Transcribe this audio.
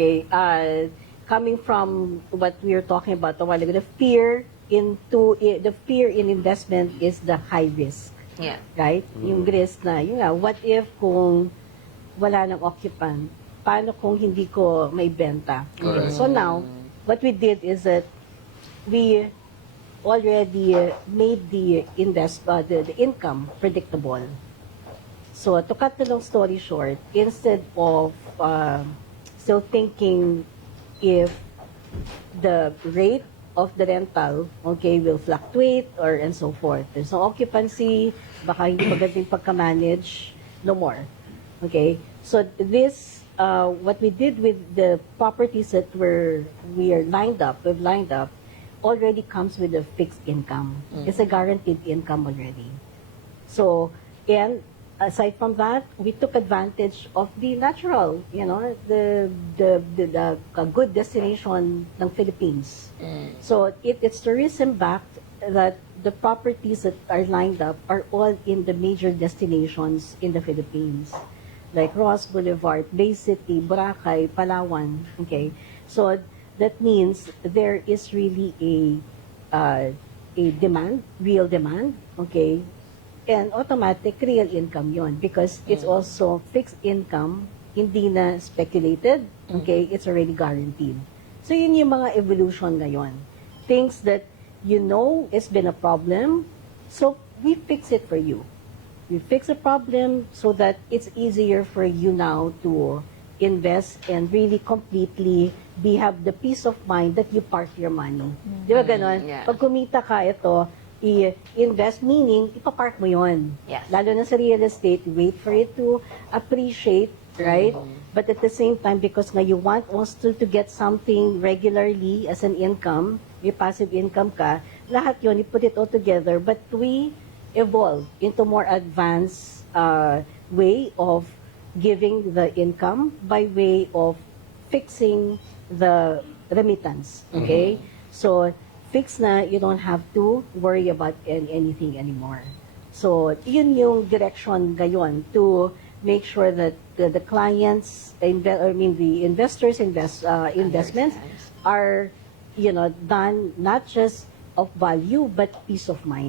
Okay, coming from what we were talking about a while ago, the fear in investment is the high risk. Yeah. Right? Yung risk na, yun nga, what if kung wala ng occupant? Paano kung hindi ko may benta? Okay. So now, what we did is that we already made the income predictable. So to cut the long story short, instead of still thinking if the rate of the rental, okay, will fluctuate or and so forth. There's no occupancy, baka hindi magandang pagka-manage, no more. Okay? So this, what we did with the properties that we've lined up, already comes with a fixed income. It's a guaranteed income already. So, and aside from that, we took advantage of the natural, the good destination ng Philippines. So it's tourism-backed that the properties that are lined up are all in the major destinations in the Philippines, like Ross Boulevard, Bay City, Boracay, Palawan. Okay, so that means there is really a demand, real demand. Okay. And automatic real income yon because it's also fixed income, hindi na speculated, okay? It's already guaranteed. So yun yung mga evolution ngayon. Things that you know has been a problem, so we fix it for you. We fix a problem so that it's easier for you now to invest and really completely have the peace of mind that you park your money. Di ba ganon? Yeah. Pag kumita ka, ito, i-invest, meaning, ipapark mo yon. Yes. Lalo na sa real estate, wait for it to appreciate, right? But at the same time, because nga you want also to get something regularly as an income, may passive income ka, lahat yon, you put it all together, but we evolve into more advanced way of giving the income by way of fixing the remittance, okay? So, fixed na, you don't have to worry about anything anymore. So, yun yung direction ngayon to make sure that the clients, the investors' investments are, done not just of value, but peace of mind.